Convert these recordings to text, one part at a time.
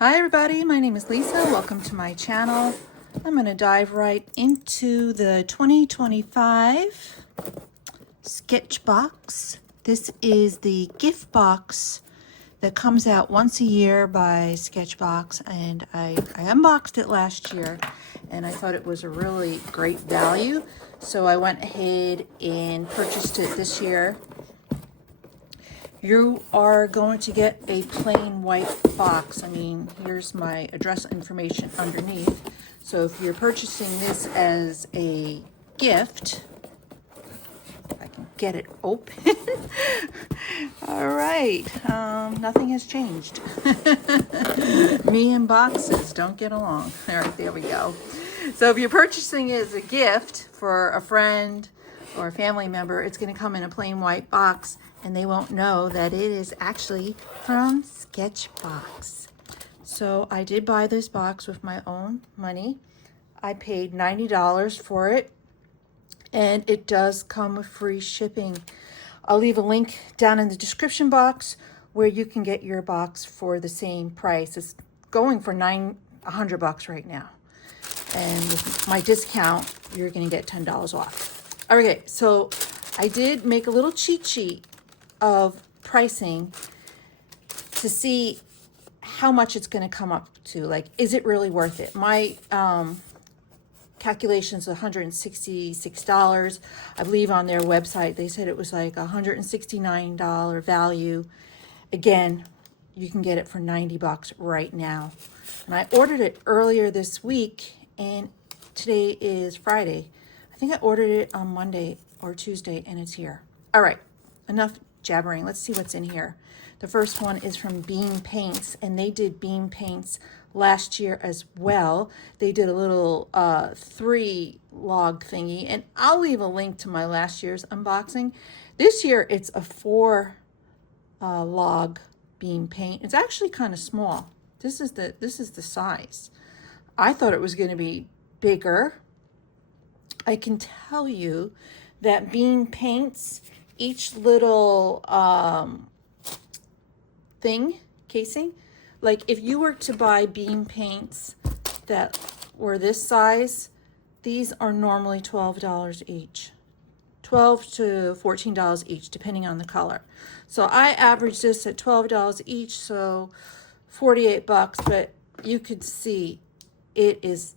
Hi everybody, my name is Lisa. Welcome to my channel. I'm going to dive right into the 2025 Sketchbox. This is the gift box that comes out once a year by Sketchbox, and I unboxed it last year and I thought it was a really great value, so I went ahead and purchased it this year. You are going to get a plain white box. I mean, here's my address information underneath. So if you're purchasing this as a gift, if I can get it open. All right, nothing has changed. Me and boxes don't get along. All right, there we go. So if you're purchasing it as a gift for a friend or a family member, it's going to come in a plain white box, and they won't know that it is actually from Sketchbox. So I did buy this box with my own money. I paid $90 for it, and it does come with free shipping. I'll leave a link down in the description box where you can get your box for the same price. It's going for $100 right now. And with my discount, you're going to get $10 off. Okay, so I did make a little cheat sheet of pricing to see how much it's going to come up to. Like, is it really worth it? My calculations of $166. I believe on their website they said it was like $169 value. Again, you can get it for $90 right now. And I ordered it earlier this week, and today is Friday. I think I ordered it on Monday or Tuesday, and it's here. All right, enough jabbering. Let's see what's in here. The first one is from Beam Paints, and they did Beam Paints last year as well. They did a little 3-log thingy, and I'll leave a link to my last year's unboxing. This year it's a 4-log Beam Paint. It's actually kind of small. This is the size. I thought it was going to be bigger. I can tell you that Beam Paints, each little casing, like if you were to buy Beam Paints that were this size, these are normally $12 each. $12 to $14 each, depending on the color. So I averaged this at $12 each, so $48, but you could see it is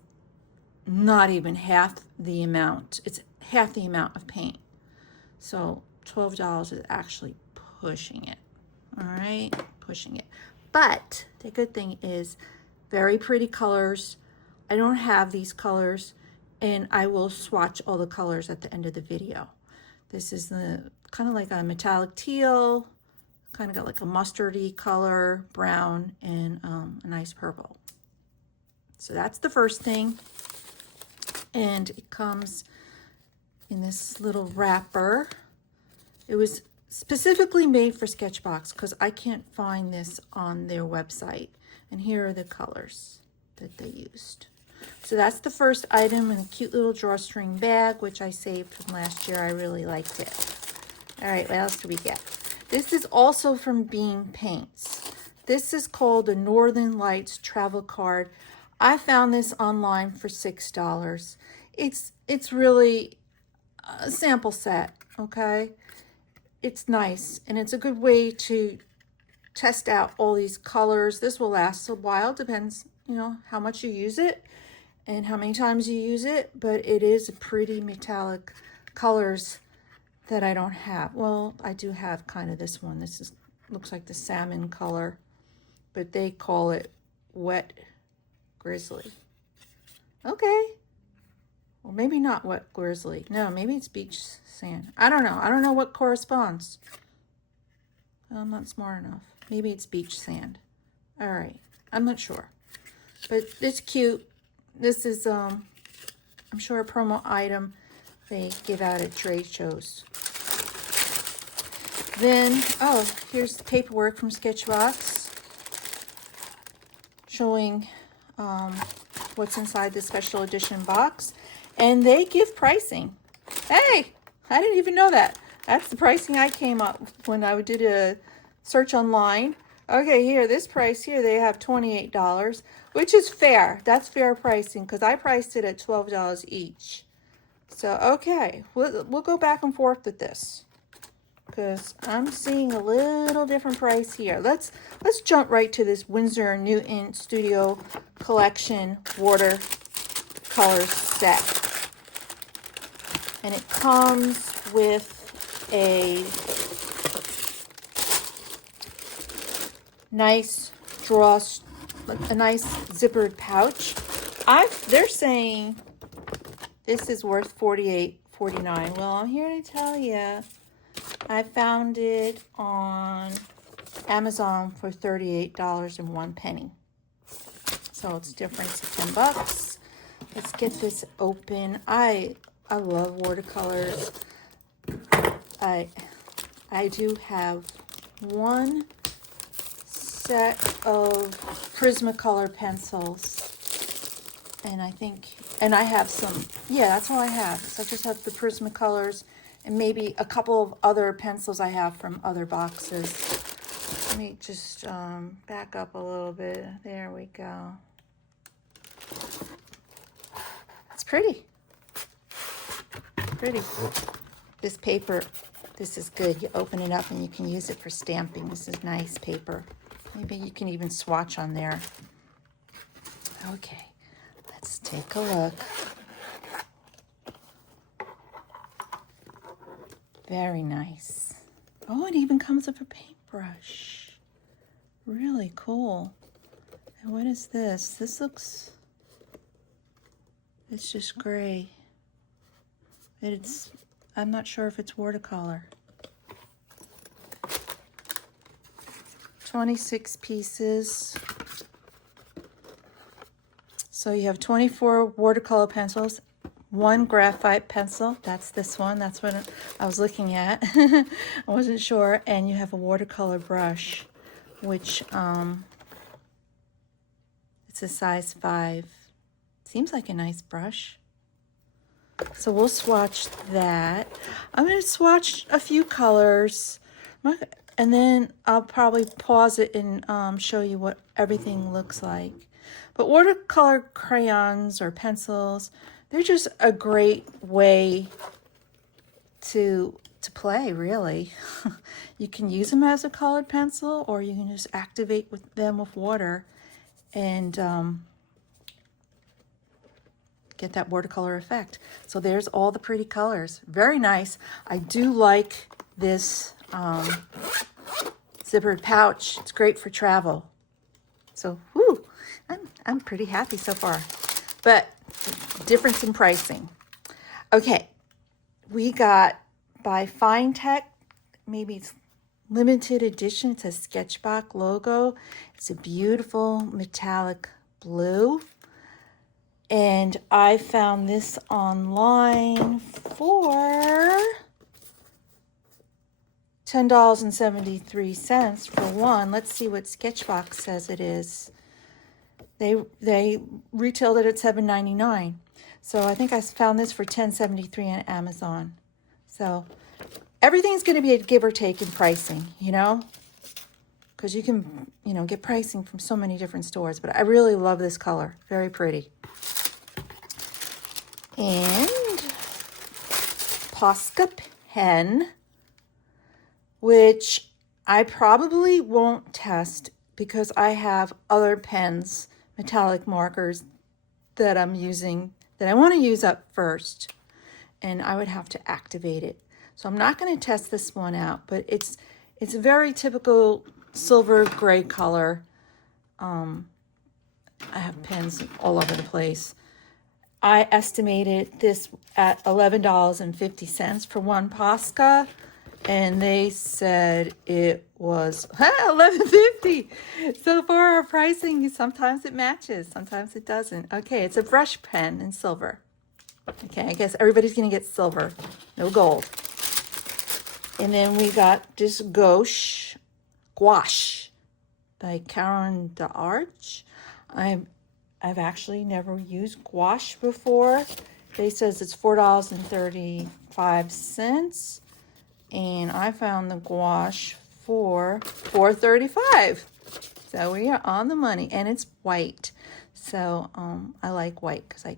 not even half the amount. It's half the amount of paint. So $12 is actually pushing it. All right, pushing it. But the good thing is very pretty colors. I don't have these colors, and I will swatch all the colors at the end of the video. This is the kind of like a metallic teal, kind of got like a mustardy color, brown, and a nice purple. So that's the first thing. And it comes in this little wrapper. It was specifically made for Sketchbox because I can't find this on their website. And here are the colors that they used. So that's the first item in a cute little drawstring bag, which I saved from last year. I really liked it. All right, what else do we get? This is also from Beam Paints. This is called the Northern Lights Travel Card. I found this online for $6. It's really a sample set, okay? It's nice, and it's a good way to test out all these colors. This will last a while, depends, you know, how much you use it and how many times you use it, but it is a pretty metallic colors that I don't have. Well, I do have kind of this one. This looks like the salmon color, but they call it wet grizzly. Okay. Or maybe not wet grizzly. No, maybe it's beach sand. I don't know. I don't know what corresponds. I'm not smart enough. Maybe it's beach sand. All right. I'm not sure. But it's cute. This is, I'm sure, a promo item they give out at trade shows. Then, oh, here's the paperwork from Sketchbox showing what's inside the special edition box, and they give pricing. Hey, I didn't even know that. That's the pricing I came up with when I did a search online Okay, here, this price here, they have $28, which is fair. That's fair pricing because I priced it at $12 each. So, okay, we'll go back and forth with this because I'm seeing a little different price here. Let's jump right to this Winsor Newton Studio Collection watercolor set. And it comes with a nice a nice zippered pouch. They're saying this is worth $48.49. Well, I'm here to tell you, I found it on Amazon for $38.01. So it's difference of $10. Let's get this open. I love watercolors. I do have one set of Prismacolor pencils, and I have some, yeah, that's all I have. So I just have the Prismacolors and maybe a couple of other pencils I have from other boxes. Let me just back up a little bit. There we go. It's pretty. Pretty. This paper, this is good. You open it up and you can use it for stamping. This is nice paper. Maybe you can even swatch on there. Okay, let's take a look. Very nice. Oh, it even comes with a paintbrush. Really cool. And what is this? It's just gray. I'm not sure if it's watercolor. 26 pieces. So you have 24 watercolor pencils, one graphite pencil. That's this one. That's what I was looking at. I wasn't sure. And you have a watercolor brush, which it's a size 5. Seems like a nice brush. So we'll swatch that. I'm going to swatch a few colors. And then I'll probably pause it and show you what everything looks like. But watercolor crayons or pencils, they're just a great way to play, really. You can use them as a colored pencil, or you can just activate them with water and get that watercolor effect. So there's all the pretty colors. Very nice. I do like this zippered pouch. It's great for travel. So, whoo, I'm pretty happy so far. But difference in pricing. Okay, we got by Fine Tech, maybe it's limited edition. It says Sketchbox logo. It's a beautiful metallic blue. And I found this online for $10.73 for one. Let's see what Sketchbox says it is. They retailed it at $7.99. So I think I found this for $10.73 on Amazon. So everything's going to be a give or take in pricing, you know, because you can, get pricing from so many different stores. But I really love this color. Very pretty. And Posca pen, which I probably won't test because I have other pens, metallic markers that I'm using that I want to use up first, and I would have to activate it. So I'm not going to test this one out, but it's a very typical silver gray color. I have pens all over the place. I estimated this at $11.50 for one Posca, and they said it was $11.50. So for our pricing, sometimes it matches, sometimes it doesn't. Okay, it's a brush pen in silver. Okay, I guess everybody's going to get silver, no gold. And then we got this gouache by Caron d'Arche. I've actually never used gouache before. They says it's $4.35, and I found the gouache for $4.35. So we are on the money, and it's white. So I like white because I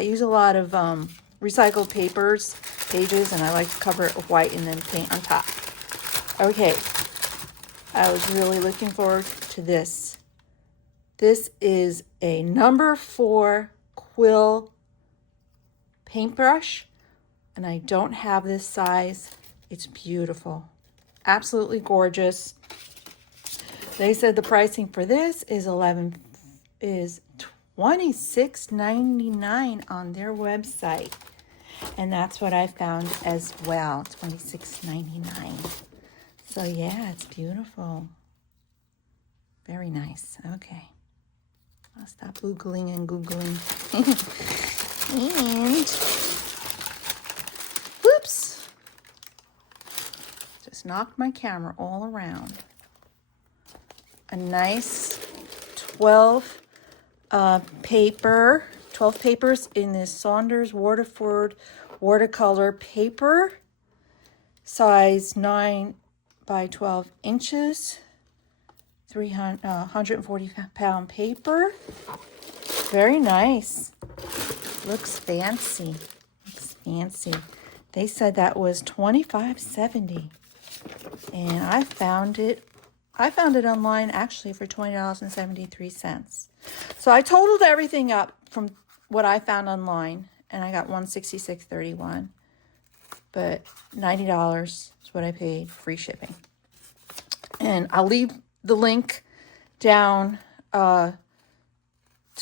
use a lot of recycled pages, and I like to cover it with white and then paint on top. Okay, I was really looking forward to this. This is a number 4 quill paintbrush, and I don't have this size. It's beautiful, absolutely gorgeous. They said the pricing for this is $26.99 on their website, and that's what I found as well, $26.99. So yeah, it's beautiful, very nice. Okay, I'll stop googling and and whoops, just knocked my camera all around. A nice 12 papers in this Saunders Waterford watercolor paper, size 9 by 12 inches, 140-pound paper. Very nice. Looks fancy. They said that was $25.70, and I found it online actually for $20.73. So I totaled everything up from what I found online, and I got $166.31. But $90 is what I paid, free shipping. And I'll leave the link down to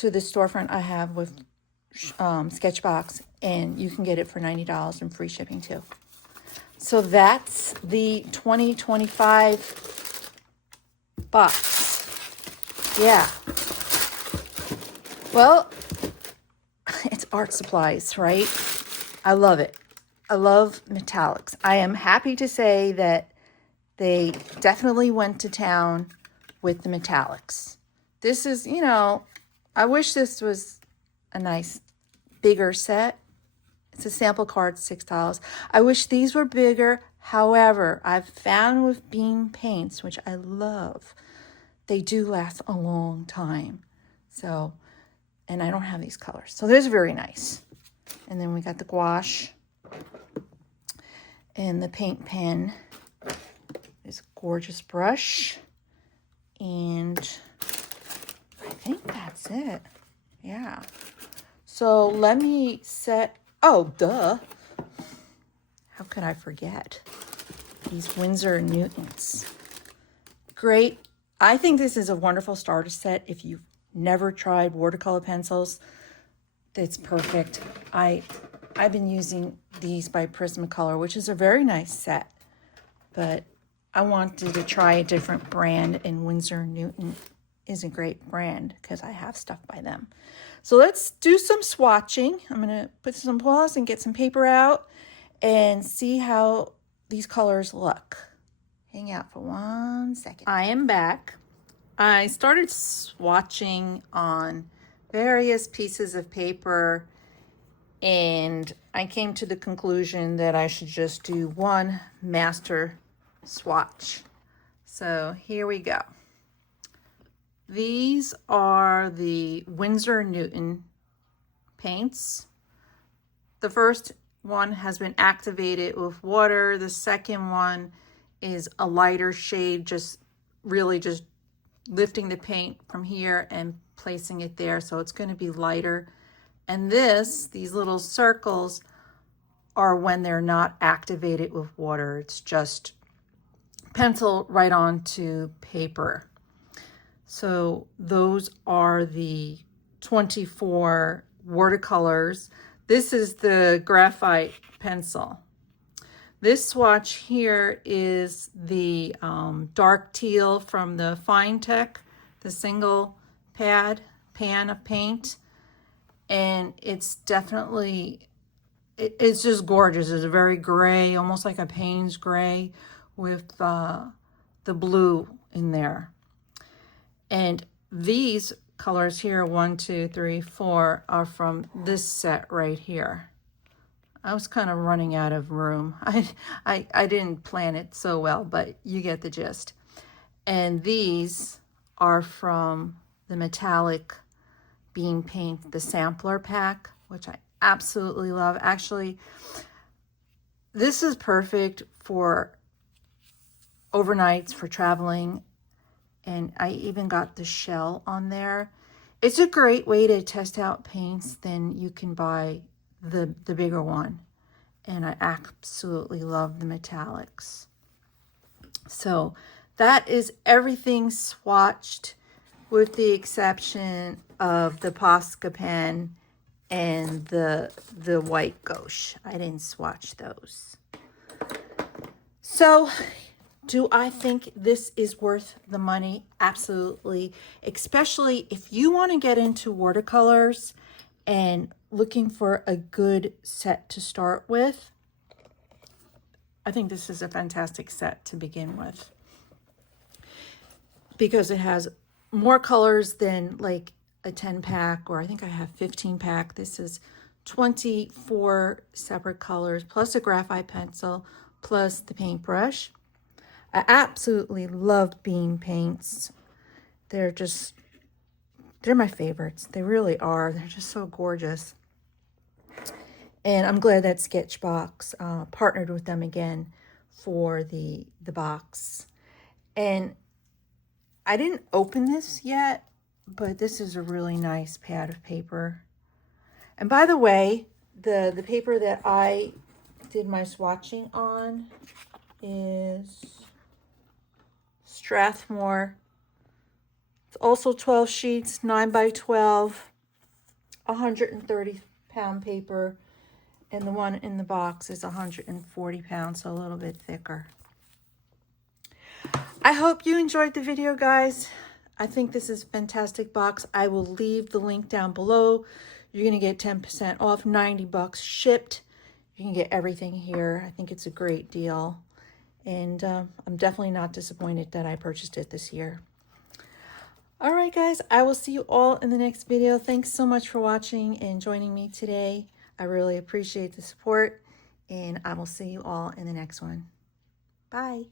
the storefront I have with Sketchbox, and you can get it for $90 and free shipping too. So that's the 2025 box. Yeah. Well, it's art supplies, right? I love it. I love metallics. I am happy to say that they definitely went to town with the metallics. This is, I wish this was a nice bigger set. It's a sample card, $6. I wish these were bigger. However, I've found with beam paints, which I love, they do last a long time. So, and I don't have these colors. So this is very nice. And then we got the gouache and the paint pen. This gorgeous brush. And I think that's it. Yeah. So let me set, oh, duh. How could I forget? These Winsor Newtons. Great. I think this is a wonderful starter set. If you've never tried watercolor pencils, it's perfect. I've been using these by Prismacolor, which is a very nice set, but I wanted to try a different brand, and Winsor Newton is a great brand because I have stuff by them. So let's do some swatching. I'm going to put some pause and get some paper out and see how these colors look. Hang out for 1 second. I am back. I started swatching on various pieces of paper, and I came to the conclusion that I should just do one master swatch. So here we go. These are the Winsor Newton paints. The first one has been activated with water. The second one is a lighter shade, just lifting the paint from here and placing it there. So it's going to be lighter. And these little circles are when they're not activated with water. It's just pencil right onto paper. So those are the 24 watercolors. This is the graphite pencil. This swatch here is the dark teal from the Fine Tech, the single pan of paint. And it's definitely, it's just gorgeous. It's a very gray, almost like a Payne's gray with the blue in there. And these colors here, 1, 2, 3, 4, are from this set right here. I was kind of running out of room. I didn't plan it so well, but you get the gist. And these are from the metallic beam paint, the sampler pack, which I absolutely love. Actually, this is perfect for overnights, for traveling. And I even got the shell on there. It's a great way to test out paints. Then you can buy the bigger one. And I absolutely love the metallics. So that is everything swatched, with the exception of the Posca pen and the white gouache. I didn't swatch those. So do I think this is worth the money? Absolutely. Especially if you want to get into watercolors and looking for a good set to start with. I think this is a fantastic set to begin with, because it has more colors than like a 10 pack, or I think I have 15 pack. This is 24 separate colors plus a graphite pencil plus the paintbrush. I absolutely love beam paints. They're my favorites. They really are. They're just so gorgeous. And I'm glad that Sketchbox partnered with them again for the box. And I didn't open this yet, but this is a really nice pad of paper. And by the way, the paper that I did my swatching on is Strathmore. It's also 12 sheets, 9 by 12, 130-pound paper. And the one in the box is 140 pounds, so a little bit thicker. I hope you enjoyed the video, guys. I think this is a fantastic box. I will leave the link down below. You're going to get 10% off, 90 bucks shipped. You can get everything here. I think it's a great deal. And I'm definitely not disappointed that I purchased it this year. All right, guys, I will see you all in the next video. Thanks so much for watching and joining me today. I really appreciate the support, and I will see you all in the next one. Bye.